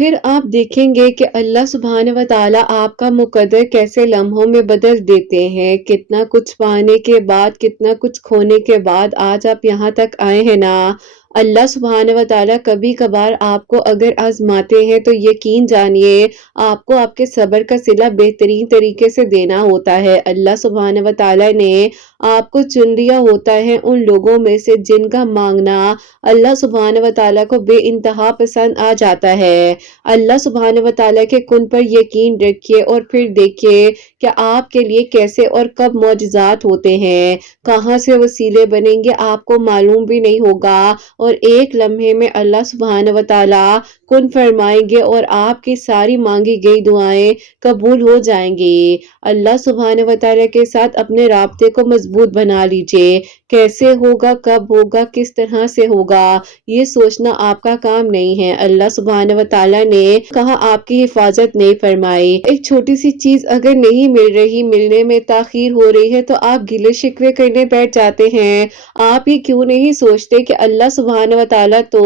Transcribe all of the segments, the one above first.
پھر آپ دیکھیں گے کہ اللہ سبحانہ و تعالیٰ آپ کا مقدر کیسے لمحوں میں بدل دیتے ہیں۔ کتنا کچھ پانے کے بعد، کتنا کچھ کھونے کے بعد آج آپ یہاں تک آئے ہیں نا۔ اللہ سبحانہ و تعالیٰ کبھی کبھار آپ کو اگر آزماتے ہیں تو یقین جانیے آپ کو آپ کے صبر کا صلہ بہترین طریقے سے دینا ہوتا ہے۔ اللہ سبحانہ و تعالیٰ نے آپ کو چن لیا ہوتا ہے ان لوگوں میں سے جن کا مانگنا اللہ سبحانہ و تعالیٰ کو بے انتہا پسند آ جاتا ہے۔ اللہ سبحانہ و تعالیٰ کے کن پر یقین رکھیے اور پھر دیکھیے کہ آپ کے لیے کیسے اور کب معجزات ہوتے ہیں، کہاں سے وسیلے بنیں گے آپ کو معلوم بھی نہیں ہوگا، اور ایک لمحے میں اللہ سبحانہ و تعالیٰ کن فرمائیں گے اور آپ کی ساری مانگی گئی دعائیں قبول ہو جائیں گی۔ اللہ سبحانہ و تعالیٰ کے ساتھ اپنے رابطے کو مضبوط بنا لیجئے۔ کیسے ہوگا، کب ہوگا، کس طرح سے ہوگا، یہ سوچنا آپ کا کام نہیں ہے۔ اللہ سبحانہ و تعالیٰ نے کہا آپ کی حفاظت نہیں فرمائی۔ ایک چھوٹی سی چیز اگر نہیں مل رہی، ملنے میں تاخیر ہو رہی ہے تو آپ گلے شکوے کرنے بیٹھ جاتے ہیں۔ آپ یہ کیوں نہیں سوچتے کہ اللہ سبحانہ و تعالیٰ تو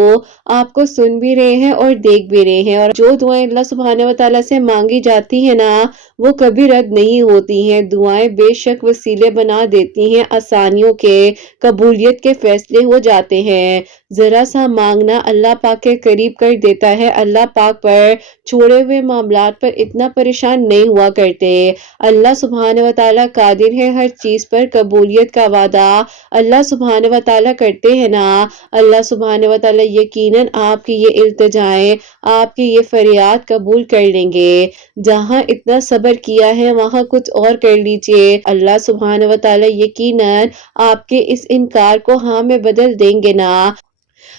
آپ کو سن بھی رہے ہیں اور دیکھ بھی رہے ہیں، اور جو دعائیں اللہ سبحانہ و تعالیٰ سے مانگی جاتی ہیں نا وہ کبھی رد نہیں ہوتی ہیں۔ دعائیں بے شک وسیلے بنا دیتی ہیں آسانیوں کے، قبولیت کے فیصلے ہو جاتے ہیں۔ ذرا سا مانگنا اللہ پاک کے قریب کر دیتا ہے۔ اللہ پاک پر چھوڑے ہوئے معاملات پر اتنا پریشان نہیں ہوا کرتے۔ اللہ سبحانہ و تعالیٰ قادر ہے ہر چیز پر، قبولیت کا وعدہ اللہ سبحانہ و تعالیٰ کرتے ہیں نا۔ اللہ سبحانہ و تعالیٰ یقیناً آپ کی یہ التجائیں، آپ کی یہ فریاد قبول کر لیں گے۔ جہاں اتنا صبر کیا ہے وہاں کچھ اور کر لیجئے۔ اللہ سبحانہ و تعالیٰ یقیناً آپ کے اس انکار کو ہاں میں بدل دیں گے نا۔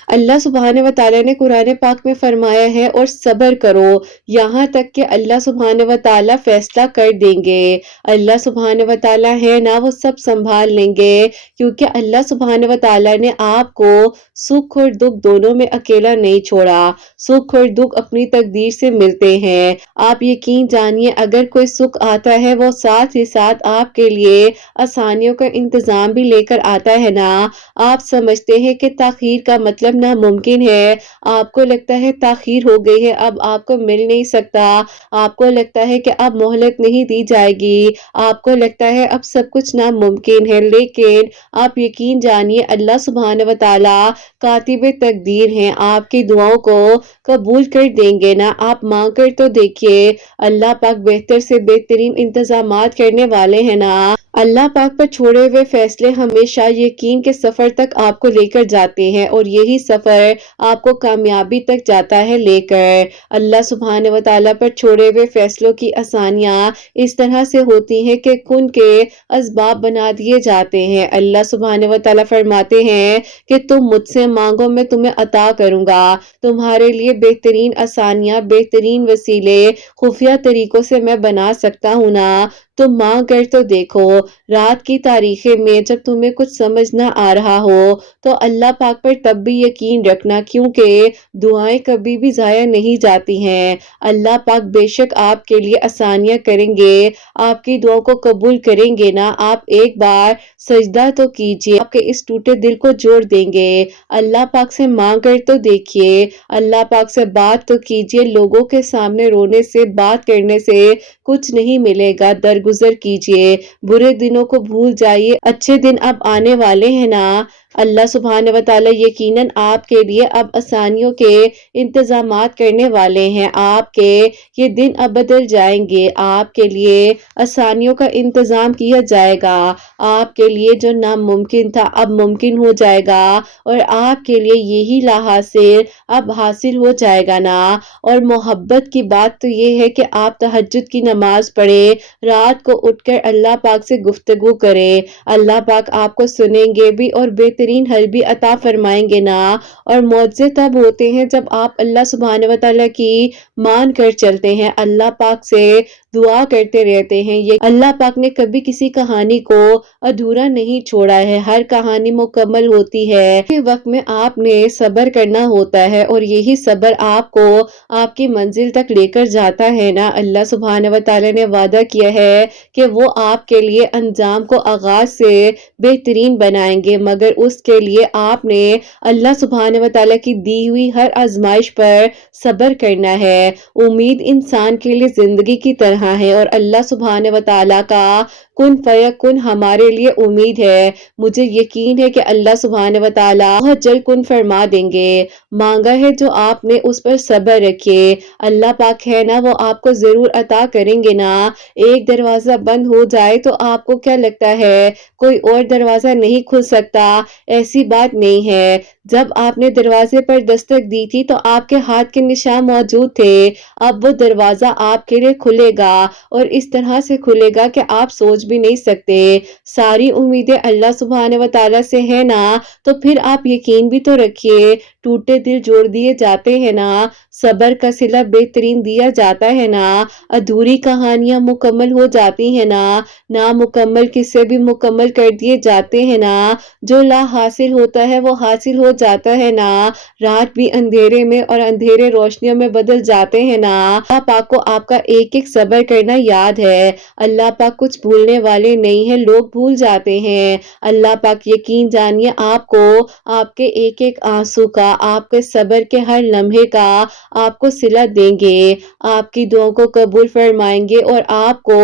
اللہ سبحانہ و تعالیٰ نے قرآن پاک میں فرمایا ہے اور صبر کرو یہاں تک کہ اللہ سبحانہ و تعالیٰ فیصلہ کر دیں گے۔ اللہ سبحانہ و تعالیٰ ہے نا وہ سب سنبھال لیں گے، کیونکہ اللہ سبحانہ و تعالیٰ نے آپ کو سکھ اور دکھ دونوں میں اکیلا نہیں چھوڑا۔ سکھ اور دکھ اپنی تقدیر سے ملتے ہیں۔ آپ یقین جانیے اگر کوئی سکھ آتا ہے وہ ساتھ ہی ساتھ آپ کے لیے آسانیوں کا انتظام بھی لے کر آتا ہے نا۔ آپ سمجھتے ہیں کہ تاخیر کا مطلب ناممکن ہے، آپ کو لگتا ہے تاخیر ہو گئی ہے، اب آپ کو مل نہیں سکتا، آپ کو لگتا ہے کہ اب مہلت نہیں دی جائے گی، آپ کو لگتا ہے اب سب کچھ ناممکن ہے، لیکن آپ یقین جانیے اللہ سبحانہ و تعالیٰ کاتب تقدیر ہیں، آپ کی دعاؤں کو قبول کر دیں گے نا۔ آپ مانگ کر تو دیکھیے، اللہ پاک بہتر سے بہترین انتظامات کرنے والے ہیں نا۔ اللہ پاک پر چھوڑے ہوئے فیصلے ہمیشہ یقین کے سفر تک آپ کو لے کر جاتے ہیں، اور یہی سفر آپ کو کامیابی تک جاتا ہے لے کر۔ اللہ سبحانہ و تعالیٰ پر چھوڑے ہوئے فیصلوں کی آسانیاں اس طرح سے ہوتی ہیں کہ کن کے اسباب بنا دیے جاتے ہیں۔ اللہ سبحانہ و تعالیٰ فرماتے ہیں کہ تم مجھ سے مانگو میں تمہیں عطا کروں گا، تمہارے لیے بہترین آسانیاں، بہترین وسیلے خفیہ طریقوں سے میں بنا سکتا ہوں نا۔ تم مانگ کر تو دیکھو۔ رات کی تاریکی میں جب تمہیں کچھ سمجھ نہ آ رہا ہو تو اللہ پاک پر تب بھی یقین رکھنا، کیونکہ دعائیں کبھی بھی ضائع نہیں جاتی ہیں۔ اللہ پاک بے شک آپ کے لیے آسانیاں کریں گے، آپ کی دعاؤں کو قبول کریں گے نا۔ آپ ایک بار سجدہ تو کیجئے، آپ کے اس ٹوٹے دل کو جوڑ دیں گے۔ اللہ پاک سے مانگ کر تو دیکھیے، اللہ پاک سے بات تو کیجئے۔ لوگوں کے سامنے رونے سے، بات کرنے سے کچھ نہیں ملے گا۔ درگزر کیجئے، برے دنوں کو بھول جائیے، اچھے دن اب آنے والے ہیں نا۔ اللہ سبحانہ و تعالیٰ یقیناً آپ کے لیے اب آسانیوں کے انتظامات کرنے والے ہیں۔ آپ کے یہ دن اب بدل جائیں گے، آپ کے لیے آسانیوں کا انتظام کیا جائے گا، آپ کے لیے جو ناممکن تھا اب ممکن ہو جائے گا، اور آپ کے لیے یہی لا حاصل اب حاصل ہو جائے گا نا۔ اور محبت کی بات تو یہ ہے کہ آپ تہجد کی نماز پڑھیں، رات کو اٹھ کر اللہ پاک سے گفتگو کریں، اللہ پاک آپ کو سنیں گے بھی اور بہترین حل بھی عطا فرمائیں گے نا۔ اور معجزے تب ہوتے ہیں جب آپ اللہ سبحانہ و تعالیٰ کی مان کر چلتے ہیں، اللہ پاک سے دعا کرتے رہتے ہیں۔ یہ اللہ پاک نے کبھی کسی کہانی کو ادھورا نہیں چھوڑا ہے، ہر کہانی مکمل ہوتی ہے۔ کے وقت میں آپ نے صبر کرنا ہوتا ہے اور یہی صبر آپ کو آپ کی منزل تک لے کر جاتا ہے نا۔ اللہ سبحانہ و تعالی نے وعدہ کیا ہے کہ وہ آپ کے لیے انجام کو آغاز سے بہترین بنائیں گے، مگر اس کے لیے آپ نے اللہ سبحانہ و تعالی کی دی ہوئی ہر آزمائش پر صبر کرنا ہے۔ امید انسان کے لیے زندگی کی طرح ہے اور اللہ سبحانہ و تعالی کا کن فیکن ہمارے لیے امید ہے۔ مجھے یقین ہے کہ اللہ سبحانہ و تعالی بہت جلد کن فرما دیں گے۔ مانگا ہے جو آپ نے اس پر صبر رکھے، اللہ پاک ہے نا وہ آپ کو ضرور عطا کریں گے نا۔ ایک دروازہ بند ہو جائے تو آپ کو کیا لگتا ہے کوئی اور دروازہ نہیں کھل سکتا؟ ایسی بات نہیں ہے۔ جب آپ نے دروازے پر دستک دی تھی تو آپ کے ہاتھ کے نشان موجود تھے، اب وہ دروازہ آپ کے لیے کھلے گا اور اس طرح سے کھلے گا کہ آپ سوچ بھی نہیں سکتے۔ ساری امیدیں اللہ سبحانہ و تعالی سے ہے نا، تو پھر آپ یقین بھی تو رکھیے، ٹوٹے دل جوڑ دیے جاتے ہیں نا، صبر کا صلہ بہترین دیا جاتا ہے نا، ادھوری کہانیاں مکمل ہو جاتی ہیں نا، نامکمل قصے بھی مکمل کر دیے جاتے ہیں نا، جو لا حاصل ہوتا ہے وہ حاصل ہو جاتا ہے نا، رات بھی اندھیرے میں اور اندھیرے روشنیوں میں بدل جاتے ہیں نا۔ اللہ پاک کو آپ کا ایک ایک صبر کرنا یاد ہے، اللہ پاک کچھ بھولنے والے نہیں ہیں، لوگ بھول جاتے ہیں۔ اللہ پاک یقین جانیے آپ کو آپ کے ایک ایک آنسو کا، آپ کے صبر کے ہر لمحے کا آپ کو صلہ دیں گے، آپ کی دعاؤں کو قبول فرمائیں گے اور آپ کو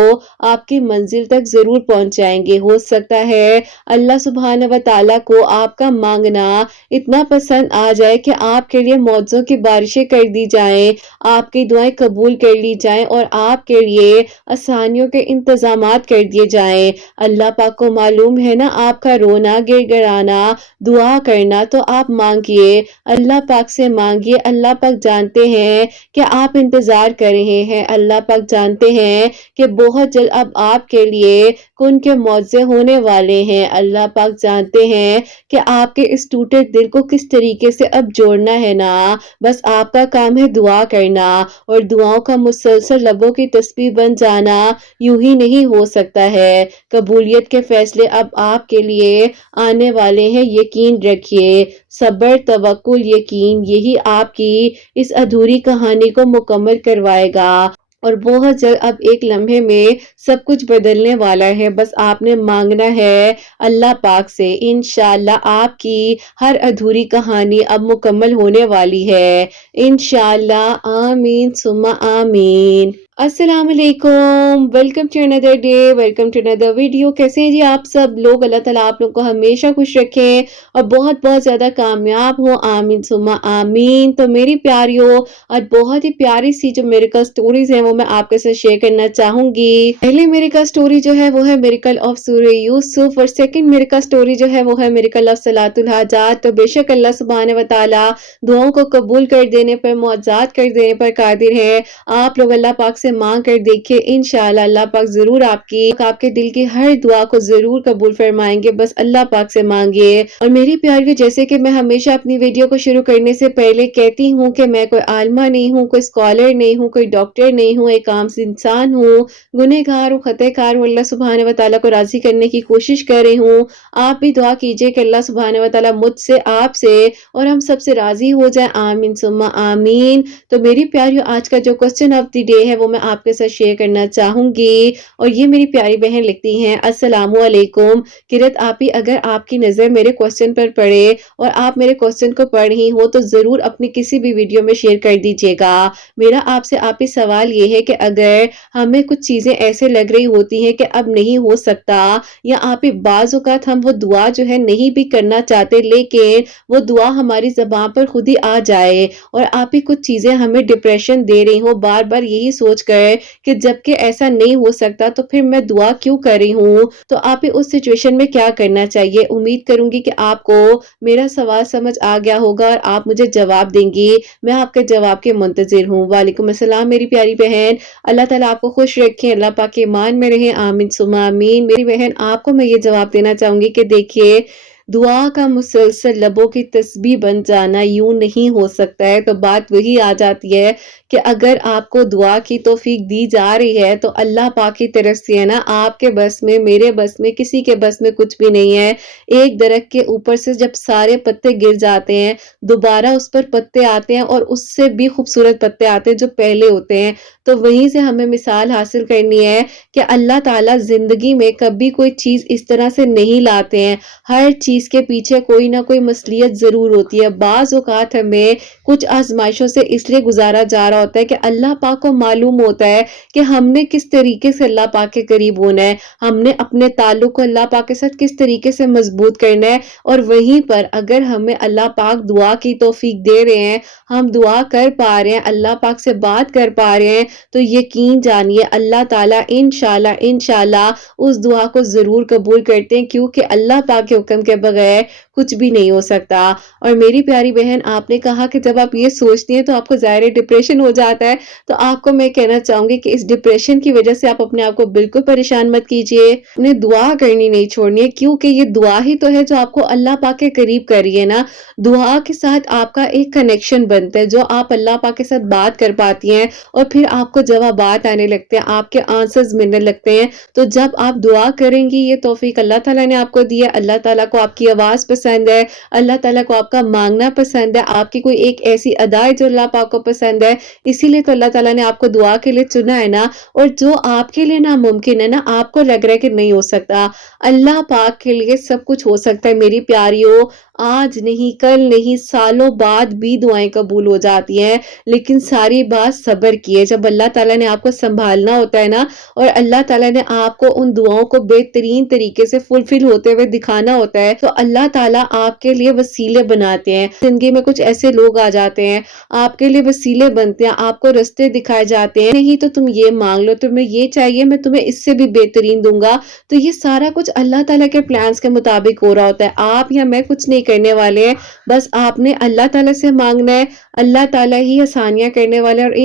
آپ کی منزل تک ضرور پہنچائیں گے۔ ہو سکتا ہے اللہ سبحانہ و تعالیٰ کو آپ کا مانگنا اتنا پسند آ جائے کہ آپ کے لیے معجزوں کی بارشیں کر دی جائیں، آپ کی دعائیں قبول کر لی جائیں اور آپ کے لیے آسانیوں کے انتظامات کر دیے جائیں۔ اللہ پاک کو معلوم ہے نا آپ کا رونا، گر گرانا، دعا کرنا، تو آپ مانگیے، اللہ پاک سے مانگیے۔ اللہ پاک جانتے ہیں کہ آپ انتظار کر رہے ہیں، اللہ پاک جانتے ہیں کہ بہت جلد اب آپ کے لیے کن کے معجزے ہونے والے ہیں۔ اللہ پاک جانتے ہیں کہ آپ کے اس ٹوٹے دل کو کس طریقے سے اب جوڑنا ہے نا، بس آپ کا کام ہے دعا کرنا، اور دعاؤں کا مسلسل لبوں کی تسبیح بن جانا یوں ہی نہیں ہو سکتا ہے۔ قبولیت کے فیصلے اب آپ کے لیے آنے والے ہیں، یقین رکھیے۔ صبر، توکل، یقین، یہی آپ کی اس ادھوری کہانی کو مکمل کروائے گا اور بہت جلد اب ایک لمحے میں سب کچھ بدلنے والا ہے۔ بس آپ نے مانگنا ہے اللہ پاک سے، انشاءاللہ آپ کی ہر ادھوری کہانی اب مکمل ہونے والی ہے، انشاءاللہ، آمین ثم آمین۔ السلام علیکم، welcome to another day, welcome to another video. کیسے ہیں جی آپ سب لوگ؟ اللہ تعالیٰ آپ لوگ کو ہمیشہ خوش رکھیں اور بہت بہت زیادہ کامیاب ہو، آمین ثم آمین۔ تو میری پیاریوں، آج بہت ہی پیاری سی جو میریکل سٹوریز ہیں وہ میں آپ کے ساتھ شیئر کرنا چاہوں گی۔ پہلی میریکل سٹوری جو ہے وہ ہے میریکل آف سورہ یوسف، اور سیکنڈ میریکل سٹوری جو ہے وہ ہے میریکل آف صلاۃ الحاجات۔ تو بے شک اللہ سبحانہ و تعالیٰ دعاؤں کو قبول کر دینے پر، معجزات کر دینے پر قادر ہے۔ آپ لوگ اللہ پاک سے مانگ کر دیکھیں، انشاءاللہ اللہ پاک ضرور آپ کے دل کی ہر دعا کو ضرور قبول فرمائیں گے، بس اللہ پاک سے مانگیے۔ اور میری پیاریوں، جیسے کہ میں ہمیشہ اپنی ویڈیو کو شروع کرنے سے پہلے کہتی ہوں کہ میں کوئی عالمہ نہیں ہوں، کوئی اسکالر نہیں ہوں، کوئی ڈاکٹر نہیں ہوں، ایک عام انسان ہوں، گنہگار ہوں، خطا کار ہوں، اللہ سبحانہ و تعالیٰ کو راضی کرنے کی کوشش کر رہی ہوں۔ آپ بھی دعا کیجئے کہ اللہ سبحانہ و تعالیٰ مجھ سے، آپ سے اور ہم سب سے راضی ہو جائے، آمین ثم آمین۔ تو میری پیاریوں، آج کا جو کوسچن آف دی ڈے ہے وہ میں آپ کے ساتھ شیئر کرنا چاہوں گی، اور یہ میری پیاری بہن لکھتی ہیں، السلام علیکم قرت آپی، اگر آپ کی نظر میرے کوسچن پر پڑے اور آپ میرے کوسچن کو پڑھ رہی ہو تو ضرور اپنی کسی بھی ویڈیو میں شیئر کر دیجیے گا۔ میرا آپ سے آپی سوال یہ ہے کہ اگر ہمیں کچھ چیزیں ایسے لگ رہی ہوتی ہیں کہ اب نہیں ہو سکتا، یا آپی بعض اوقات ہم وہ دعا جو ہے نہیں بھی کرنا چاہتے لیکن وہ دعا ہماری زبان پر خود ہی آ جائے، اور آپی کچھ چیزیں ہمیں ڈپریشن دے رہی ہوں بار بار یہی سوچ کر کہ جبکہ ایسا نہیں ہو سکتا تو پھر میں دعا کیوں کر رہی ہوں، تو آپ اس سچویشن میں کیا کرنا چاہیے؟ امید کروں گی کہ آپ کو میرا سوال سمجھ آ گیا ہوگا اور آپ مجھے جواب دیں گی، میں آپ کے جواب کے منتظر ہوں۔ وعلیکم السلام میری پیاری بہن، اللہ تعالیٰ آپ کو خوش رکھیں، اللہ پاک کے ایمان میں رہیں، آمین ثم آمین۔ میری بہن، آپ کو میں یہ جواب دینا چاہوں گی کہ دیکھیے، دعا کا مسلسل لبوں کی تسبیح بن جانا یوں نہیں ہو سکتا ہے، تو بات وہی آ جاتی ہے کہ اگر آپ کو دعا کی توفیق دی جا رہی ہے تو اللہ پاک کی طرف سے ہے نا، آپ کے بس میں، میرے بس میں، کسی کے بس میں کچھ بھی نہیں ہے۔ ایک درخت کے اوپر سے جب سارے پتے گر جاتے ہیں، دوبارہ اس پر پتے آتے ہیں اور اس سے بھی خوبصورت پتے آتے ہیں جو پہلے ہوتے ہیں۔ تو وہیں سے ہمیں مثال حاصل کرنی ہے کہ اللہ تعالیٰ زندگی میں کبھی کوئی چیز اس طرح سے نہیں لاتے ہیں۔ ہر چیز کے پیچھے کوئی نہ کوئی مصلیحت ضرور ہوتی ہے۔ بعض اوقات ہمیں کچھ آزمائشوں سے اس لیے گزارا جا رہا ہوتا ہے کہ اللہ پاک کو معلوم ہوتا ہے کہ ہم نے کس طریقے سے اللہ پاک کے قریب ہونا ہے، ہم نے اپنے تعلق کو اللہ پاک کے ساتھ کس طریقے سے مضبوط کرنا ہے، اور وہیں پر اگر ہمیں اللہ پاک دعا کی توفیق دے رہے ہیں، ہم دعا کر پا رہے ہیں، اللہ پاک سے بات کر پا رہے ہیں، تو یقین جانیے اللہ تعالیٰ انشاءاللہ اس دعا کو ضرور قبول کرتے ہیں، کیونکہ اللہ پاک کے حکم کے بغیر کچھ بھی نہیں ہو سکتا۔ اور میری پیاری بہن، آپ نے کہا کہ جب آپ یہ سوچتی ہیں تو آپ کو ظاہر ڈپریشن ہو جاتا ہے، تو آپ کو میں کہنا چاہوں گی کہ اس ڈپریشن کی وجہ سے آپ اپنے آپ کو بالکل پریشان مت کیجیے، انہیں دعا کرنی نہیں چھوڑنی ہے، کیونکہ یہ دعا ہی تو ہے جو آپ کو اللہ پاک کے قریب کر رہی ہے نا۔ دعا کے ساتھ آپ کا ایک کنیکشن بنتا ہے، جو آپ اللہ پاک کے ساتھ بات کر پاتی ہیں، اور پھر آپ کو جوابات آنے لگتے ہیں، آپ کے آنسرز ملنے لگتے ہیں۔ تو جب آپ دعا کریں گی، یہ توفیق اللہ تعالیٰ نے آپ کو دی ہے، اللہ تعالیٰ کو آپ کی آواز پسند ہے، اللہ تعالیٰ کو آپ کا مانگنا پسند ہے، آپ کی کوئی ایک ایسی ادا ہے جو اللہ پاک کو پسند ہے، اسی لیے تو اللہ تعالیٰ نے آپ کو دعا کے لیے چنا ہے نا۔ اور جو آپ کے لیے ناممکن ہے نا، آپ کو لگ رہا ہے کہ نہیں ہو سکتا، اللہ پاک کے لیے سب کچھ ہو سکتا ہے میری پیاریوں۔ آج نہیں، کل نہیں، سالوں بعد بھی دعائیں قبول ہو جاتی ہیں، لیکن ساری بات صبر کی ہے۔ جب اللہ تعالیٰ نے آپ کو سنبھالنا ہوتا ہے نا، اور اللہ تعالیٰ نے آپ کو ان دعاؤں کو بہترین طریقے سے فلفل ہوتے ہوئے دکھانا ہوتا ہے، تو اللہ تعالیٰ آپ کے لیے وسیلے بناتے ہیں۔ زندگی میں کچھ ایسے لوگ آ جاتے ہیں، آپ کے لیے وسیلے بنتے ہیں، آپ کو رستے دکھائے جاتے ہیں، نہیں تو تم یہ مانگ لو، تمہیں یہ چاہیے، میں تمہیں اس سے بھی بہترین دوں گا۔ تو یہ سارا کچھ اللہ تعالیٰ کے پلانز کے مطابق ہو رہا ہوتا ہے، آپ یا میں کچھ نہیں کرنے والے ہیں، بس آپ نے اللہ تعالیٰ سے مانگنا ہے، اللہ تعالیٰ ہی آسانیاں کرنے والے ہیں، اور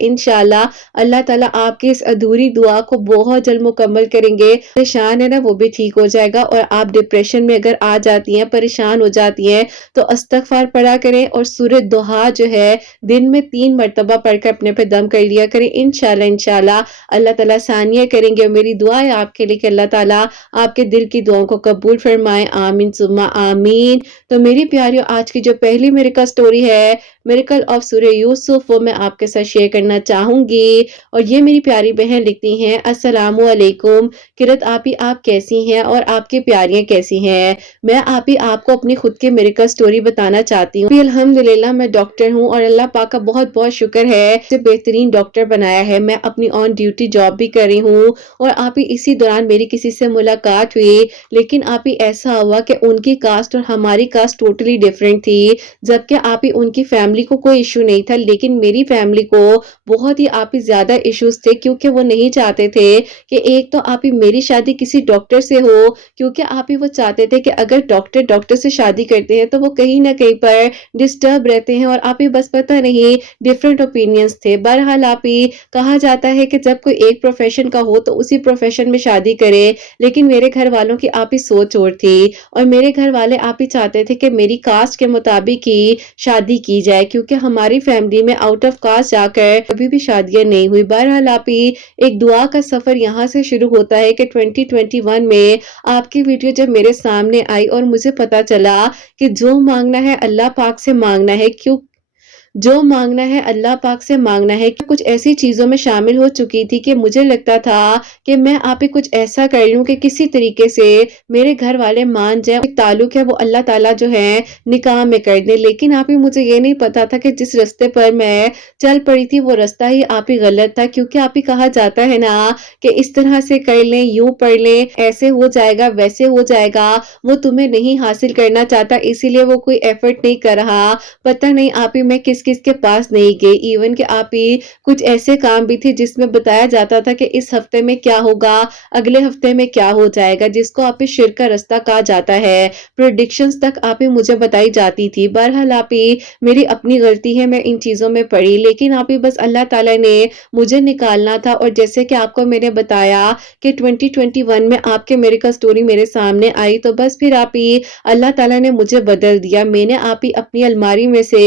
انشاءاللہ اللہ تعالیٰ آپ کی اس ادھوری دعا کو بہت جلد مکمل کریں گے۔ پریشان ہے نا، وہ بھی ٹھیک ہو جائے گا، اور آپ ڈپریشن میں اگر آ جاتی ہیں، پریشان ہو جاتی ہیں، تو استغفار پڑھا کریں، اور سورۃ ضحیٰ جو ہے دن میں 3 مرتبہ پڑھ کر اپنے پہ دم کر لیا کریں۔ انشاءاللہ اللہ تعالیٰ آسانیاں کریں گے، اور میری دعا ہے آپ کے لیے کہ اللہ تعالیٰ آپ کے دل کی دعاؤں کو قبول فرمائے، آمین ثم آمین۔ تو میری پیاریوں، آج کی جو پہلی میریکل سٹوری ہے، میریکل آف سورہ یوسف، وہ میں آپ کے ساتھ شیئر کرنا چاہوں گی۔ اور یہ میری پیاری بہن لکھتی ہیں، السلام علیکم کرت آپی، آپ کیسی ہیں اور آپ کی پیاریاں کیسی ہیں؟ میں آپی آپ کو اپنی خود کی میریکل سٹوری بتانا چاہتی ہوں۔ الحمدللہ میں ڈاکٹر ہوں، اور اللہ پاک کا بہت بہت شکر ہے کہ بہترین ڈاکٹر بنایا ہے۔ میں اپنی آن ڈیوٹی جاب بھی کر رہی ہوں، اور آپی اسی دوران میری کسی سے ملاقات ہوئی، لیکن آپی ایسا ہوا کہ ان کی کاسٹ اور ہماری کاسٹ ٹوٹلی ڈیفرنٹ تھی، جبکہ آپی ان کی فیملی کو کوئی ایشو نہیں تھا، لیکن میری فیملی کو بہت ہی آپی زیادہ ایشوز تھے، کیونکہ وہ نہیں چاہتے تھے کہ ایک تو آپی میری شادی کسی ڈاکٹر سے ہو، کیونکہ آپی وہ چاہتے تھے کہ اگر ڈاکٹر سے شادی کرتے ہیں تو وہ کہیں نہ کہیں پر ڈسٹرب رہتے ہیں، اور آپی بس پتہ نہیں ڈیفرنٹ اوپینینز تھے۔ بہرحال آپی کہا جاتا ہے کہ جب کوئی ایک پروفیشن کا ہو تو اسی پروفیشن میں شادی کرے، لیکن میرے گھر والوں کی آپی سوچ اور تھی، اور میرے گھر والے آپی چاہتے تھے کہ میری کاسٹ کے مطابق ہی شادی کی جائے، کیونکہ ہماری فیملی میں آؤٹ آف کاسٹ جا کر کبھی بھی شادیاں نہیں ہوئی۔ بہرحال آپی ایک دعا کا سفر یہاں سے شروع ہوتا ہے کہ 2021 میں آپ کی ویڈیو جب میرے سامنے آئی، اور مجھے پتا چلا کہ جو مانگنا ہے اللہ پاک سے مانگنا ہے، جو مانگنا ہے اللہ پاک سے مانگنا ہے، کہ کچھ ایسی چیزوں میں شامل ہو چکی تھی کہ مجھے لگتا تھا کہ میں آپ کچھ ایسا کر لوں کہ کسی طریقے سے میرے گھر والے مان جائیں، ایک تعلق ہے وہ اللہ تعالیٰ جو ہے نکاح میں کر دیں۔ لیکن آپ مجھے یہ نہیں پتا تھا کہ جس رستے پر میں چل پڑی تھی وہ رستہ ہی آپ غلط تھا، کیونکہ آپ کہا جاتا ہے نا کہ اس طرح سے کر لیں، یوں پڑھ لیں، ایسے ہو جائے گا، ویسے ہو جائے گا، وہ تمہیں نہیں حاصل کرنا چاہتا، اسی لیے وہ کوئی ایفرٹ نہیں کر رہا۔ پتہ نہیں آپی میں کس کے پاس نہیں گئی، ایون کہ آپی کچھ ایسے کام بھی تھے جس میں بتایا جاتا تھا کہ اس ہفتے میں کیا ہوگا، اگلے ہفتے میں کیا ہو جائے گا، جس کو آپی شرک کا رستہ کہا جاتا ہے۔ پریڈکشنز تک آپی مجھے بتائی جاتی تھی۔ بہرحال آپی میری اپنی غلطی ہے، میں ان چیزوں میں پڑی، لیکن آپی بس اللہ تعالیٰ نے مجھے نکالنا تھا، اور جیسے کہ آپ کو میں نے بتایا کہ 2021 میں آپ کے میریکل سٹوری میرے سامنے آئی، تو بس پھر آپی اللہ تعالیٰ نے مجھے بدل دیا۔ میں نے آپی اپنی الماری میں سے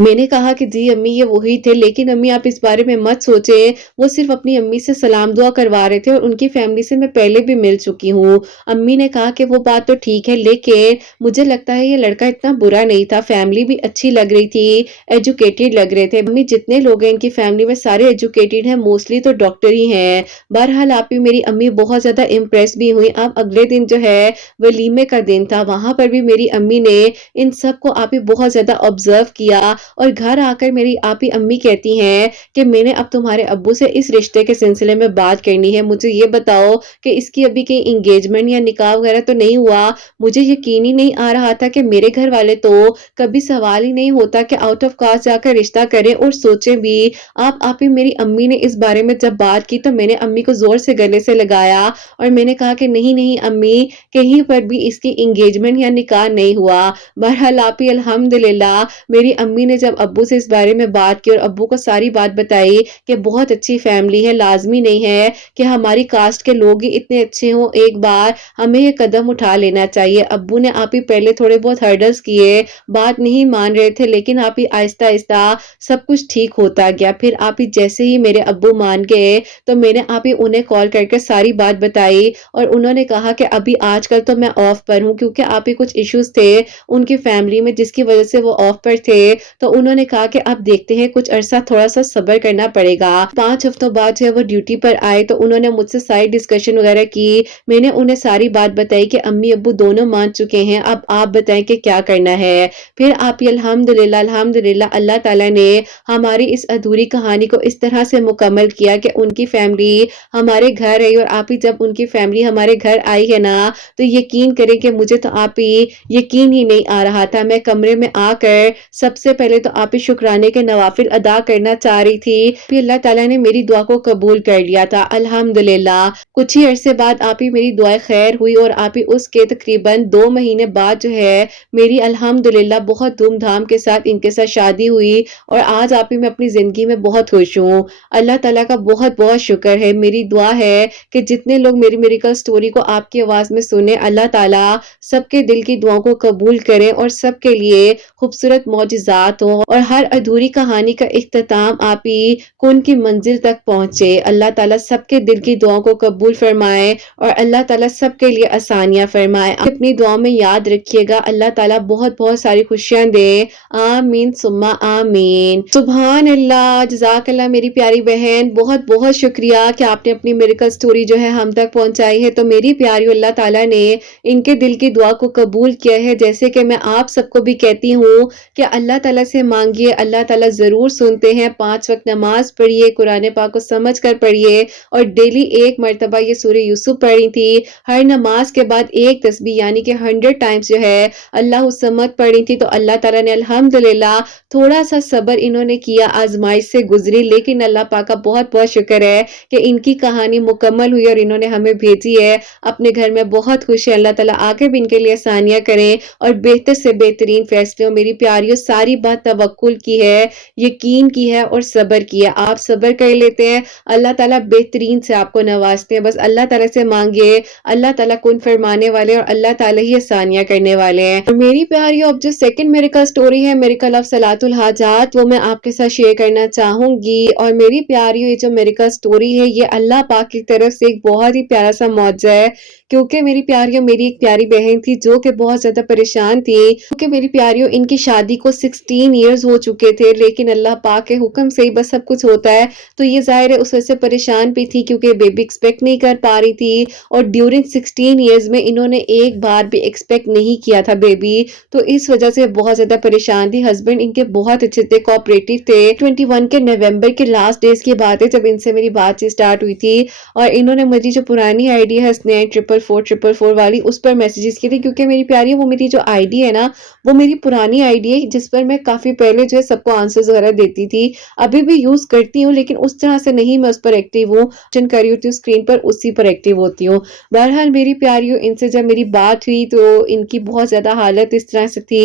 میں نے کہا کہ جی امی یہ وہی تھے، لیکن امی آپ اس بارے میں مت سوچیں، وہ صرف اپنی امی سے سلام دعا کروا رہے تھے اور ان کی فیملی سے میں پہلے بھی مل چکی ہوں۔ امی نے کہا کہ وہ بات تو ٹھیک ہے، لیکن مجھے لگتا ہے یہ لڑکا اتنا برا نہیں تھا، فیملی بھی اچھی لگ رہی تھی، ایجوکیٹڈ لگ رہے تھے۔ امی جتنے لوگ ہیں ان کی فیملی میں سارے ایجوکیٹڈ ہیں، موسٹلی تو ڈاکٹر ہی ہیں۔ بہرحال آپ ہی میری امی بہت زیادہ امپریس بھی ہوئی۔ اب اگلے دن جو ہے ولیمے کا دن تھا، وہاں پر بھی میری امی نے ان سب کو آپ ہی بہت زیادہ آبزرو کیا اور گھر آ کر میری آپ ہی امی کہتی ہیں کہ میں نے اب تمہارے ابو سے اس رشتے کے سلسلے میں بات کرنی ہے، مجھے یہ بتاؤ کہ اس کی ابھی کہیں انگیجمنٹ یا نکاح وغیرہ تو نہیں ہوا؟ مجھے یقین ہی نہیں آ رہا تھا کہ میرے گھر والے تو کبھی سوال ہی نہیں ہوتا کہ آؤٹ آف کاسٹ جا کر رشتہ کریں اور سوچیں بھی۔ آپ ہی میری امی نے اس بارے میں جب بات کی تو میں نے امی کو زور سے گلے سے لگایا اور میں نے کہا کہ نہیں نہیں امی، کہیں پر بھی اس کی انگیجمنٹ یا نکاح نہیں ہوا۔ بہرحال آپ ہی الحمدللہ میری امی نے جب ابو سے اس بارے میں بات کی اور ابو کو ساری بات بتائی کہ بہت اچھی فیملی ہے، لازمی نہیں ہے کہ ہماری کاسٹ کے لوگ ہی اتنے اچھے ہوں، ایک بار ہمیں یہ قدم اٹھا لینا چاہیے۔ ابو نے آپ ہی پہلے تھوڑے بہت ہرڈلز کیے، بات نہیں مان رہے تھے، لیکن آپ ہی آہستہ آہستہ سب کچھ ٹھیک ہوتا گیا۔ پھر آپ ہی جیسے ہی میرے ابو مان گئے تو میں نے آپ ہی انہیں کال کر کے ساری بات بتائی اور انہوں نے کہا کہ ابھی آج کل تو میں آف پر ہوں، کیونکہ آپ ہی کچھ ایشوز تھے ان کی فیملی میں جس کی وجہ سے وہ آف پر تھے، تو انہوں نے کہا کہ اب دیکھتے ہیں کچھ عرصہ تھوڑا سا صبر کرنا پڑے گا۔ 5 ہفتوں بعد جو ہے وہ ڈیوٹی پر آئے تو انہوں نے مجھ سے ساری ڈسکشن وغیرہ کی، میں نے انہیں ساری بات بتائی کہ امی ابو دونوں مان چکے ہیں، اب آپ بتائیں کہ کیا کرنا ہے۔ پھر آپ یہ الحمدللہ اللہ تعالیٰ نے ہماری اس ادھوری کہانی کو اس طرح سے مکمل کیا کہ ان کی فیملی ہمارے گھر آئی، اور آپ ہی جب ان کی فیملی ہمارے گھر آئی ہے نا تو یقین کریں کہ مجھے تو آپ ہی یقین ہی نہیں آ رہا تھا۔ میں کمرے میں آ کر سب سے پہلے تو آپ ہی شکرانے کے نوافل ادا کرنا چاہ رہی تھی، پھر اللہ تعالیٰ نے میری دعا کو قبول کر لیا تھا الحمدللہ۔ کچھ ہی عرصے بعد آپ ہی میری دعائیں خیر ہوئی اور آپ ہی اس کے تقریباً 2 مہینے بعد جو ہے میری الحمدللہ بہت دھوم دھام کے ساتھ ان کے ساتھ شادی ہوئی، اور آج آپ ہی میں اپنی زندگی میں بہت خوش ہوں۔ اللہ تعالیٰ کا بہت بہت شکر ہے۔ میری دعا ہے کہ جتنے لوگ میری میریکل سٹوری کو آپ کی آواز میں سنیں، اللہ تعالیٰ سب کے دل کی دعاؤں کو قبول کریں اور سب کے لیے خوبصورت معجزات ہوں، اور ہر ادھوری کہانی کا اختتام آپ ہی کن کی منزل تک پہنچے۔ اللہ تعالیٰ سب کے دل کی دعاؤں کو قبول فرمائے اور اللہ تعالیٰ سب کے لیے آسانیاں فرمائے۔ اپنی دعاؤں میں یاد رکھیے گا، اللہ تعالیٰ بہت بہت ساری خوشیاں دے، آمین ثم آمین۔ سبحان اللہ، جزاک اللہ میری پیاری بہن، بہت بہت شکریہ کہ آپ نے اپنی میریکل سٹوری جو ہے ہم تک پہنچائی ہے۔ تو میری پیاری، اللہ تعالیٰ نے ان کے دل کی دعا کو قبول کیا ہے، جیسے کہ میں آپ سب کو بھی کہتی ہوں کہ اللہ تعالیٰ سے مانگیے، اللہ تعالیٰ ضرور سنتے ہیں۔ 5 وقت نماز پڑھیے، قرآن پاک کو سمجھ کر پڑھیے، اور ڈیلی ایک مرتبہ یہ سورہ یوسف پڑھی تھی۔ ہر نماز کے بعد ایک تسبیح یعنی کہ 100 ٹائمز جو ہے اللہ الصمد پڑھی تھی۔ تو اللہ تعالیٰ نے الحمدللہ تھوڑا سا صبر انہوں نے کیا، آزمائش سے گزری، لیکن اللہ پاک کا بہت بہت شکر ہے کہ ان کی کہانی مکمل ہوئی اور انہوں نے ہمیں بھیجی ہے اپنے گھر میں۔ بہت خوش ہے، اللہ تعالیٰ آگے بھی ان کے لیے آسانیاں کریں اور بہتر سے بہترین فیصلے ہوں۔ میری پیاریوں، ساری بات توکل کی ہے، یقین کی ہے اور صبر کی ہے۔ آپ صبر کر لیتے ہیں، اللہ تعالیٰ بہترین سے آپ کو نوازتے ہیں۔ بس اللہ تعالیٰ سے مانگے، اللہ تعالیٰ کن فرمانے والے اور اللہ تعالیٰ ہی آسانیاں کرنے والے ہیں۔ اور میری پیاریوں، اب جو سیکنڈ میریکل سٹوری ہے، میریکل آف صلاۃ الحاجات، وہ میں آپ کے ساتھ شیئر کرنا چاہوں گی۔ اور میری پیاریوں، یہ جو میریکل سٹوری ہے یہ اللہ پاک کی طرف سے ایک بہت ہی پیارا سا معجزہ ہے، کیونکہ میری پیاریوں، میری ایک پیاری بہن تھی جو کہ بہت زیادہ پریشان تھی، کیونکہ میری پیاریوں ان کی شادی کو 16 ایئرز ہو چکے تھے، لیکن اللہ پاک کے حکم سے ہی بس سب کچھ ہوتا ہے۔ تو یہ ظاہر ہے اس وجہ سے پریشان بھی تھی، کیونکہ بیبی ایکسپیکٹ نہیں کر پا رہی تھی، اور ڈیورنگ 16 ایئرز میں انہوں نے ایک بار بھی ایکسپیکٹ نہیں کیا تھا بیبی، تو اس وجہ سے بہت زیادہ پریشان تھی۔ ہسبینڈ ان کے بہت اچھے تھے، کوآپریٹو تھے۔ 21 کے نومبر کے لاسٹ ڈیز کی بات ہے جب ان سے میری بات چیت سٹارٹ ہوئی تھی، اور انہوں نے مجھے جو پرانی آئی ڈی ہے 944444 والی، اس پر میسیجز کیے تھے، کیونکہ میری پیاری وہ میری جو آئی ڈی ہے نا وہ میری پرانی آئی ڈی ہے جس پر میں کافی پہلے جو ہے سب کو آنسرز وغیرہ دیتی تھی، ابھی بھی یوز کرتی ہوں لیکن اس طرح سے نہیں، میں اس پر ایکٹیو ہوں، چن کر رہی ہوتی ہوں اسکرین پر، اسی پر ایکٹیو ہوتی ہوں۔ بہرحال میری پیاریوں، ان سے جب میری بات ہوئی تو ان کی بہت زیادہ حالت اس طرح سے تھی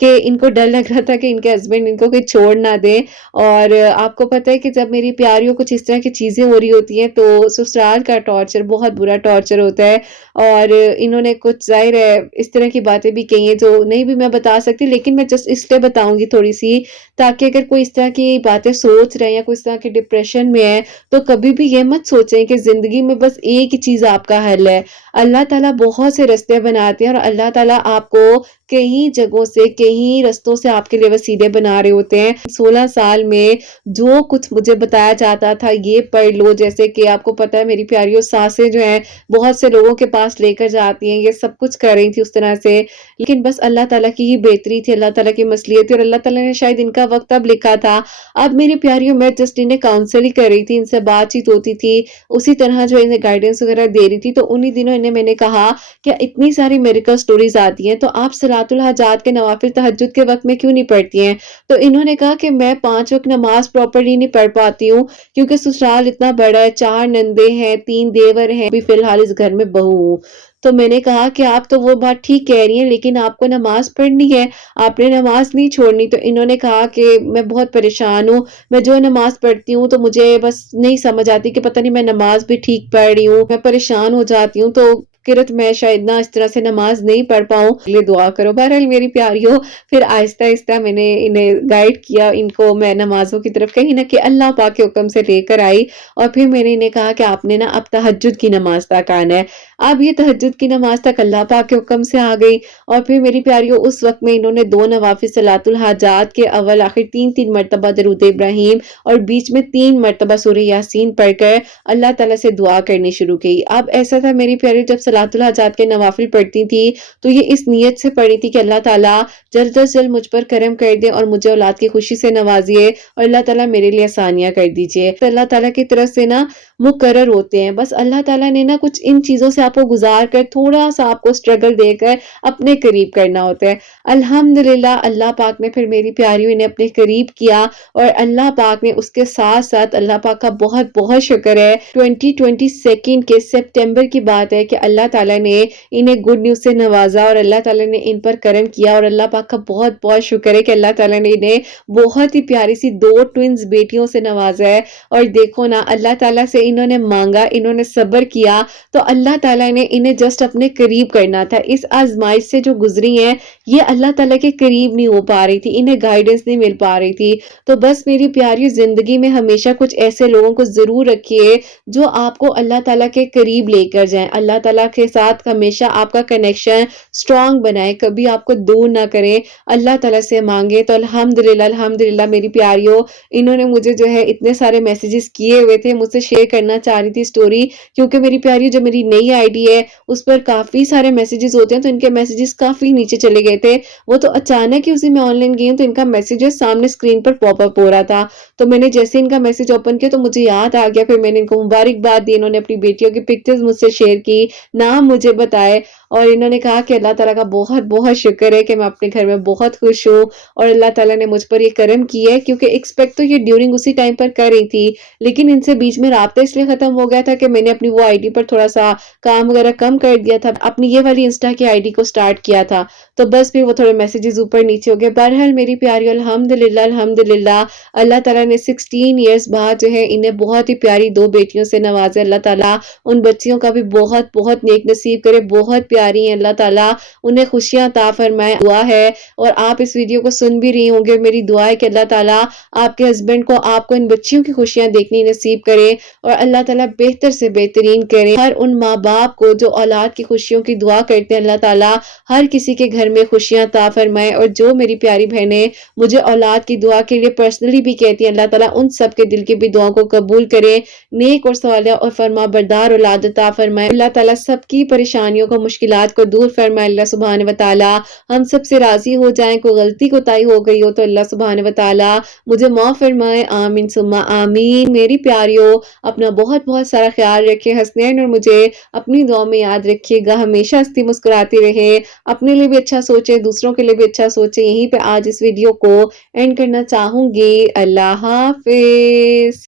کہ ان کو ڈر لگ رہا تھا کہ ان کے ہسبینڈ ان کو کوئی چھوڑ نہ دے۔ اور آپ کو پتہ ہے کہ جب میری پیاریوں کچھ اس طرح کی چیزیں ہو رہی ہوتی ہیں تو سسرال کا ٹارچر بہت برا ٹارچر ہوتا ہے، اور انہوں نے کچھ ظاہر ہے اس طرح کی باتیں بھی کہی ہیں جو نہیں بھی میں بتا سکتی، لیکن میں جسٹ اس لیے بتاؤں گی تھوڑی سی، تاکہ اگر کوئی اس طرح کی باتیں سوچ رہے ہیں یا کوئی اس طرح کی ڈپریشن میں ہے تو کبھی بھی یہ مت سوچیں کہ زندگی میں بس ایک ہی چیز آپ کا حل ہے۔ اللہ تعالیٰ بہت سے رستے بناتے ہیں، اور اللہ تعالیٰ آپ کو کئی جگہوں سے، کئی رستوں سے آپ کے لیے وسیلے بنا رہے ہوتے ہیں۔ 16 سال میں جو کچھ مجھے بتایا جاتا تھا یہ پڑھ لو، جیسے کہ آپ کو پتا ہے میری پیاریوں، سانسیں جو ہیں بہت سے لوگوں کے پاس لے کر جاتی ہیں، یہ سب کچھ کر رہی تھی اس طرح سے، لیکن بس اللہ تعالیٰ کی ہی بہتری تھی، اللہ تعالیٰ کی مصلحت تھی، اور اللہ تعالیٰ نے شاید ان کا وقت اب لکھا تھا۔ اب میری پیاریوں، میں جسٹ انہیں کاؤنسل ہی کر رہی تھی، ان سے بات چیت ہوتی تھی، اسی طرح جو انہیں گائیڈنس وغیرہ دے رہی تھی، تو انہی دنوں انہیں میں نے کہا کہ اتنی ساری میریکل سٹوریز آتی ہیں تو آپ صلاۃ الحاجات کے نوافل تہجد کے وقت میں کیوں نہیں پڑھتی ہیں؟ تو انہوں نے کہا کہ میں 5 وقت نماز پراپرلی نہیں پڑھ پاتی ہوں، کیونکہ سسرال اتنا بڑا ہے، 4 نندے ہیں، 3 دیور ہیں، ابھی فی الحال اس گھر میں بہو ہوں۔ تو میں نے کہا کہ آپ تو وہ بات ٹھیک کہہ رہی ہیں، لیکن آپ کو نماز پڑھنی ہے، آپ نے نماز نہیں چھوڑنی۔ تو انہوں نے کہا کہ میں بہت پریشان ہوں، میں جو نماز پڑھتی ہوں تو مجھے بس نہیں سمجھ آتی کہ پتہ نہیں میں نماز بھی ٹھیک پڑھ رہی ہوں، میں پریشان ہو جاتی ہوں، تو کرت میں شاید نہ اس طرح سے نماز نہیں پڑھ پاؤں، لیے دعا کرو۔ بہرحال میری پیاریوں، پھر آہستہ آہستہ میں نے انہیں گائیڈ کیا، ان کو میں نمازوں کی طرف کہیں نہ کہ اللہ پاک کے حکم سے لے کر آئی، اور پھر میں نے انہیں کہا کہ آپ نے نا اب تہجد کی نماز تک آنا ہے۔ اب یہ تہجد کی نماز تک اللہ پاک کے حکم سے آ گئی، اور پھر میری پیاریوں اس وقت میں انہوں نے 2 نوافل صلاۃ الحاجات کے اول آخر 3 مرتبہ درود ابراہیم اور بیچ میں 3 مرتبہ سورہ یاسین پڑھ کر اللہ تعالیٰ سے دعا کرنی شروع کی۔ اب ایسا تھا میری پیاری، جب صلاۃ الحاجات کے نوافل پڑھتی تھی تو یہ اس نیت سے پڑھی تھی کہ اللہ تعالیٰ جلد از جلد مجھ پر کرم کر دے اور مجھے اولاد کی خوشی سے نوازیے، اور اللہ تعالیٰ میرے لیے آسانیاں کر دیجیے۔ تو اللہ تعالیٰ کی طرف سے نا مقرر ہوتے ہیں، بس اللہ تعالیٰ نے نا کچھ ان چیزوں سے آپ کو گزار کر، تھوڑا سا آپ کو سٹرگل دے کر اپنے قریب کرنا ہوتا ہے۔ الحمدللہ اللہ پاک نے پھر میری پیاریوں انہیں اپنے قریب کیا، اور اللہ پاک نے اس کے ساتھ ساتھ، اللہ پاک کا بہت بہت شکر ہے، 2022 کے سپٹمبر کی بات ہے کہ اللہ تعالیٰ نے انہیں گڈ نیوز سے نوازا، اور اللہ تعالیٰ نے ان پر کرم کیا، اور اللہ پاک کا بہت بہت شکر ہے کہ اللہ تعالیٰ نے انہیں بہت ہی پیاری سی 2 ٹوئنز بیٹیوں سے نوازا ہے۔ اور دیکھو نا، اللہ تعالیٰ سے انہوں نے مانگا، انہوں نے صبر کیا، تو اللہ تعالیٰ نے انہیں جسٹ اپنے قریب کرنا تھا۔ اس آزمائش سے جو گزری ہیں، یہ اللہ تعالیٰ کے قریب نہیں ہو پا رہی تھی، انہیں گائیڈنس نہیں مل پا رہی تھی۔ تو بس میری پیاری، زندگی میں ہمیشہ کچھ ایسے لوگوں کو ضرور رکھیے جو آپ کو اللہ تعالیٰ کے قریب لے کر جائیں، اللہ تعالیٰ کے ساتھ ہمیشہ آپ کا کنیکشن سٹرونگ بنائے، کبھی آپ کو دور نہ کریں، اللہ تعالیٰ سے مانگے۔ تو الحمدللہ میری پیاریوں، انہوں نے مجھے جو ہے اتنے سارے میسیجز کیے ہوئے تھے، مجھ سے شیئر کرنا چاہ رہی تھی سٹوری، کیونکہ میری پیاری جو میری نئی آئی ڈی ہے اس پر کافی سارے میسیجز ہوتے ہیں، تو ان کے میسیجز کافی نیچے چلے گئے تھے، وہ تو اچانک ہی اسی میں آن لائن گئی ہوں تو ان کا میسیجز سامنے اسکرین پر پاپ اپ ہو رہا تھا، تو میں نے جیسے ان کا میسیج اوپن کیا تو مجھے یاد آ گیا، پھر میں نے ان کو مبارکباد دی، انہوں نے اپنی بیٹیوں کی پکچرز مجھ سے شیئر کی، نام مجھے بتائے، اور انہوں نے کہا کہ اللہ تعالیٰ کا بہت بہت شکر ہے کہ میں اپنے گھر میں بہت خوش ہوں، اور اللہ تعالیٰ نے مجھ پر یہ کرم کیا ہے، کیونکہ ایکسپیکٹ تو یہ ڈیورنگ اسی ٹائم پر کر رہی تھی، لیکن ان سے بیچ میں رابطہ اس لیے ختم ہو گیا تھا کہ میں نے اپنی وہ آئی ڈی پر تھوڑا سا کام وغیرہ کم کر دیا تھا، اپنی یہ والی انسٹا کی آئی ڈی کو سٹارٹ کیا تھا، تو بس پھر وہ تھوڑے میسیجز اوپر نیچے ہو گئے۔ بہرحال میری پیاری، الحمدللہ اللہ تعالیٰ نے 16 ایئرز بعد جو ہے انہیں بہت ہی پیاری 2 بیٹیوں سے نوازے۔ اللہ تعالیٰ ان بچیوں کا بھی بہت بہت نیک نصیب کرے، بہت پیاری ہیں، اللہ تعالیٰ انہیں خوشیاں عطا فرمائے۔ دعا ہے، اور آپ اس ویڈیو کو سن بھی رہی ہوں گے، میری دعا ہے کہ اللہ تعالیٰ آپ کے ہسبینڈ کو، آپ کو ان بچیوں کی خوشیاں دیکھنی نصیب کرے، اور اللہ تعالیٰ بہتر سے بہترین کرے۔ ہر ان ماں باپ کو جو اولاد کی خوشیوں کی دعا کرتے ہیں، اللہ تعالیٰ ہر کسی کے گھر میں خوشیاں عطا فرمائے، اور جو میری پیاری بہنیں مجھے اولاد کی دعا کے لیے پرسنلی بھی کہتی ہیں، اللہ تعالیٰ ان سب کے دل کی بھی دعاؤں کو قبول کرے، نیک اور صالح اور فرما بردار اولاد عطا فرمائے، اللہ تعالیٰ سب کی پریشانیوں کو، مشکلات کو دور فرمائے، اللہ سبحانہ و تعالیٰ ہم سب سے راضی ہو جائیں، کوئی غلطی کوتاہی ہو گئی ہو تو اللہ سبحانہ و تعالیٰ مجھے معاف فرمائے، آمین ثم آمین۔ میری پیاریوں، اپنا بہت بہت سارا خیال رکھیں، حسنین اور مجھے اپنی دعا میں یاد رکھیے گا، ہمیشہ ہنستی مسکراتی رہیں، اپنے لیے بھی اچھا سوچیں، دوسروں کے لیے بھی اچھا سوچیں۔ یہیں پہ آج اس ویڈیو کو اینڈ کرنا چاہوں گی۔ اللہ حافظ۔